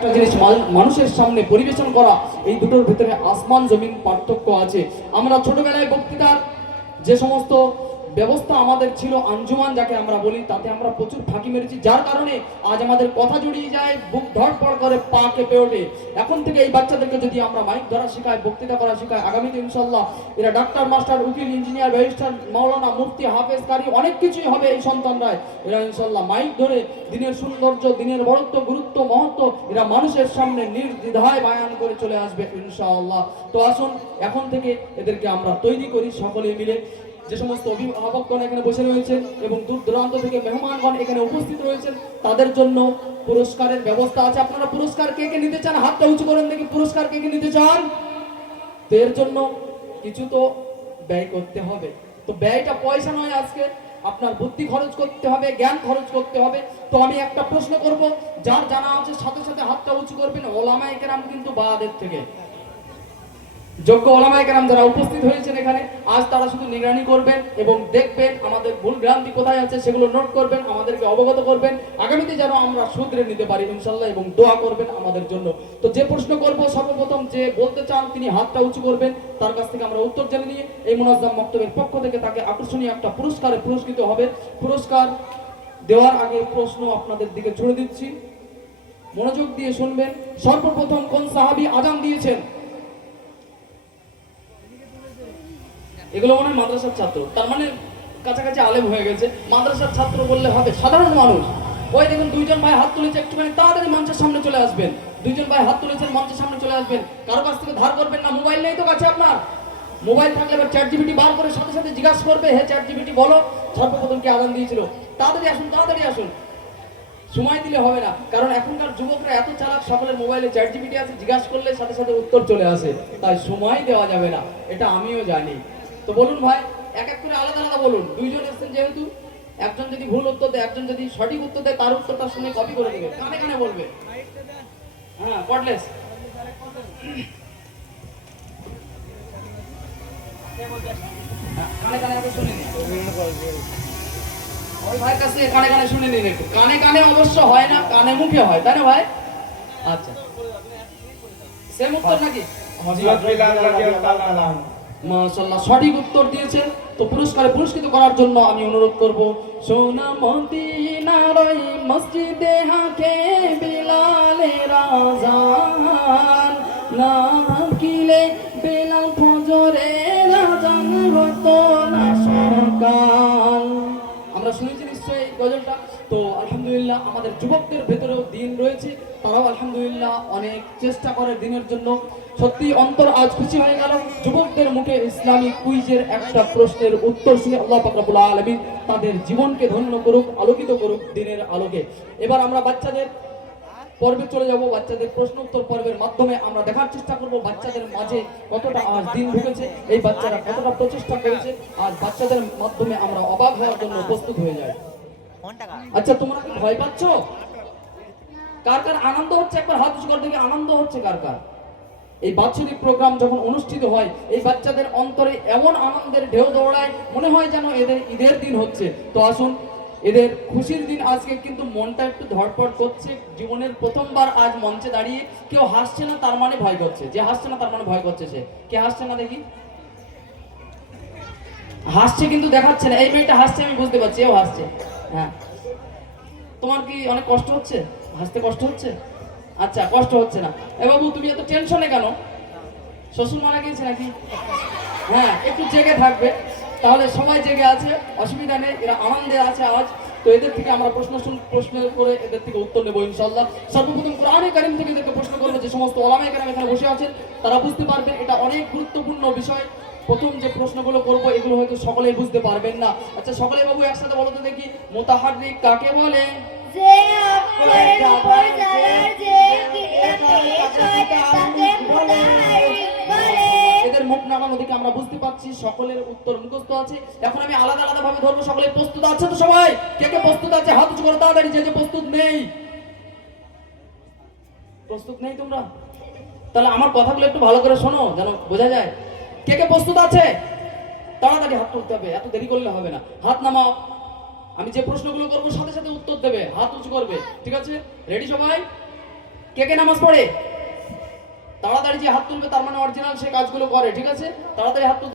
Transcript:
একটা জিনিস মানুষের সামনে পরিবেশন করা, এই দুটোর ভিতরে আসমান জমিন পার্থক্য আছে। আমরা ছোটবেলায় বক্তৃতার যে সমস্ত ব্যবস্থা আমাদের ছিল, আঞ্জুমান যাকে আমরা বলি, তাতে আমরা প্রচুর ফাঁকি মেরেছি, যার কারণে আজ আমাদের কথা জড়িয়ে যায়, বুক ধড়ফড় করে, পা কেঁপে ওঠে। এখন থেকে এই বাচ্চাদেরকে যদি আমরা মাইক ধরা শেখাই, বক্তৃতা করা শেখাই, আগামীতে ইনশাল্লাহ এরা ডাক্তার, মাস্টার, উকিল, ইঞ্জিনিয়ার, ব্যারিস্টার, মাওলানা, মুফতি, হাফেজ, কারি অনেক কিছুই হবে এই সন্তানরাই। এরা ইনশাল্লাহ মাইক ধরে দিনের সৌন্দর্য, দিনের বড়ত্ব, গুরুত্ব, মহত্ব এরা মানুষের সামনে নির্দ্বিধায় বায়ান করে চলে আসবে ইনশাআল্লাহ। তো আসুন এখন থেকে এদেরকে আমরা তৈরি করি সকলে মিলে। যে সমস্ত অভিভাবকগণ এখানে বসে রয়েছেন এবং দূর দূরান্ত থেকে মেহমানগণ এখানে উপস্থিত রয়েছেন, তাদের জন্য পুরস্কারের ব্যবস্থা আছে। আপনারা পুরস্কার কে কে নিতে চান? হাতটা উঁচু করেন দেখি, পুরস্কার কে কে নিতে চান? তো এর জন্য কিছু তো ব্যয় করতে হবে। তো ব্যয়টা পয়সা নয়, আজকে আপনার বুদ্ধি খরচ করতে হবে, জ্ঞান খরচ করতে হবে। তো আমি একটা প্রশ্ন করব, যার জানা আছে সাথে সাথে হাতটা উঁচু করবেন। ওলামায়ে কেরাম কিন্তু বাদের থেকে যোগ্য ওলামায়ে কেরাম যারা উপস্থিত হয়েছেন এখানে, আজ তারা শুধু নিগরানি করবেন এবং দেখবেন আমাদের ভুল ভ্রান্তি কোথায় আছে, সেগুলো নোট করবেন, আমাদেরকে অবগত করবেন, আগামীতে যেন আমরা শুধরে নিতে পারি ইনশাল্লাহ, এবং দোয়া করবেন আমাদের জন্য। তো যে প্রশ্ন করব, সর্বপ্রথম যে বলতে চান তিনি হাতটা উঁচু করবেন, তার কাছ থেকে আমরা উত্তর জেনে নিয়ে এই মুনাজ্জাম মক্তবের পক্ষ থেকে তাকে আকর্ষণীয় একটা পুরস্কারে পুরস্কৃত হবে। পুরস্কার দেওয়ার আগে প্রশ্ন আপনাদের দিকে ছুড়ে দিচ্ছি, মনোযোগ দিয়ে শুনবেন। সর্বপ্রথম কোন সাহাবী আযান দিয়েছেন? এগুলো মনে হয় মাদ্রাসার ছাত্র, তার মানে কাছাকাছি আলেম হয়ে গেছে। মাদ্রাসার ছাত্র বললে হবে, সাধারণ মানুষ। ওই দেখুন দুইজন ভাই হাত তুলেছে, একটুখানি তাড়াতাড়ি মঞ্চের সামনে চলে আসবেন। দুইজন ভাই হাত তুলেছেন, মঞ্চের সামনে চলে আসবেন। কারো কাছ থেকে ধার করবেন না। মোবাইল নেই তো কাছে আপনার? মোবাইল থাকলে এবার চ্যাট জিপিটি বার করে সাথে সাথে জিজ্ঞাসা করবে, হে চ্যাট জিপিটি বলো সর্বপ্রথম কে আযান দিয়েছিল। তাড়াতাড়ি আসুন, তাড়াতাড়ি আসুন, সময় দিলে হবে না। কারণ এখনকার যুবকরা এত চালাক, সকলের মোবাইলে চ্যাট জিপিটি আছে, জিজ্ঞাসা করলে সাথে সাথে উত্তর চলে আসে, তাই সময় দেওয়া যাবে না, এটা আমিও জানি। তো বলুন ভাই, এক এক করে আলাদা আলাদা বলুন। দুইজন এসেছেন যেহেতু, একজন যদি ভুল উত্তর দেয়, একজন যদি সঠিক উত্তর দেয়, তার উত্তরটা শুনে কপি করে দেবে, কানে কানে বলবে। হ্যাঁ, কর্ডলেস। কানে কানে একটু শুনে নিন। ওই ভাই কাছে কানে কানে শুনে নিন একটু। কানে কানে অবশ্য হয় না, কানে মুখে হয়, তাই না ভাই? আচ্ছা, সেম উত্তর নাকি? হযরত বিলাল রাদিয়াল্লাহু তাআলা মাশাআল্লাহ, সঠিক উত্তর দিয়েছেন। তো পুরস্কারে পুরস্কৃত করার জন্য আমি অনুরোধ করব, সোনা মদিনার মসজিদে হাকে বিলালের আযান, না কিলে বেলাল ফজরের আযান হতো না সকাল। আমরা শুনেছি নিশ্চয়ই এই গজলটা। তো আলহামদুলিল্লাহ আমাদের যুবকদের ভেতরেও দিন রয়েছে, তারাও আলহামদুলিল্লাহ অনেক চেষ্টা করে দিনের জন্য। সত্যি অন্তর আজ খুশি হয়ে গেল যুবকদের মুখে ইসলামিক কুইজের একটা প্রশ্নের উত্তর শুনে। আল্লাহ পাক রব্বুল আলামিন তাদের জীবনকে ধন্য করুক, আলোকিত করুক দিনের আলোকে। এবার আমরা বাচ্চাদের পর্বে চলে যাব। বাচ্চাদের প্রশ্ন উত্তর পর্বের মাধ্যমে আমরা দেখার চেষ্টা করব বাচ্চাদের মাঝে কতটা আজ দিন ঢুকেছে, এই বাচ্চারা কতটা প্রচেষ্টা করেছে। আর বাচ্চাদের মাধ্যমে আমরা অবাক হওয়ার জন্য প্রস্তুত হয়ে যাই। আচ্ছা, তোমরা কি ভয় পাচ্ছ? কার কার আনন্দ হচ্ছে? একবার হাত উঁচু করে দেখি, আনন্দ হচ্ছে কার কার? এই বাৎসরিক প্রোগ্রাম যখন অনুষ্ঠিত হয়, এই বাচ্চাদের অন্তরে এমন আনন্দের ঢেউ দৌড়ায়, মনে হয় যেন এদের ঈদের দিন হচ্ছে। তো আসুন, এদের খুশির দিন আজকে, কিন্তু মনটা একটু ধড়পড় করছে। জীবনের প্রথমবার আজ মঞ্চে দাঁড়িয়ে কেউ হাসছে না, তার মানে ভয় করছে। যে হাসছে না তার মানে ভয় করছে। সে কে হাসছে না দেখি? হাসছে কিন্তু দেখাচ্ছে না। এই মেয়েটা হাসছে, আমি বুঝতে পারছি, এও হাসছে। হ্যাঁ, তোমার কি অনেক কষ্ট হচ্ছে? হাসতে কষ্ট হচ্ছে? আচ্ছা, কষ্ট হচ্ছে না। এ বাবু, তুমি এত টেনশনে কেন? শ্বশুর মারা গিয়েছে নাকি? হ্যাঁ, একটু জেগে থাকবে, তাহলে সবাই জেগে আছে, অসুবিধা নেই, এরা আনন্দে আছে আজ। তো এদের থেকে আমরা প্রশ্ন করে এদের থেকে উত্তর নেবো ইনশাআল্লাহ। সর্বপ্রথম কোরআনে কারীম থেকে এদেরকে প্রশ্ন করবো। যে সমস্ত ওলামায়ে কেরাম এখানে বসে আছেন, তারা বুঝতে পারবেন এটা অনেক গুরুত্বপূর্ণ বিষয়। প্রথম যে প্রশ্নগুলো করবো এগুলো হয়তো সকলেই বুঝতে পারবেন না। আচ্ছা, সকলে বাবু একসাথে বলো তো দেখি, মুতাহাররিক কাকে বলে? যে অক্ষরের উপর চলার যে ক্রিয়াতে তাকে মুতাহাররিক বলে। এদের মুখ নামানো দেখে আমরা বুঝতে পারছি সকলের উত্তর মুখস্থ আছে। এখন আমি আলাদা আলাদা ভাবে ধরবো। সকলে প্রস্তুত আছে তো? সবাই কে কে প্রস্তুত আছে হাত উঁচু করো তাড়াতাড়ি। যে যে প্রস্তুত নেই, প্রস্তুত নেই তোমরা, তাহলে আমার কথাগুলো একটু ভালো করে শোনো যেন বোঝা যায়। কে কে প্রস্তুত আছে? তাড়াতাড়ি হাত তুলতে হবে, এত দেরি করলে হবে না। হাত নামাও। আমি যে প্রশ্নগুলো করবো সাথে সাথে উত্তর দেবে, হাত উঁচু করবে, ঠিক আছে? রেডি সবাই? কে কে নামাজ পড়ে? তাড়াতাড়ি যে হাত তুলবে তার মানে অরিজিনাল সে কাজগুলো করে, ঠিক আছে? তাড়াতাড়ি হাত তুলতে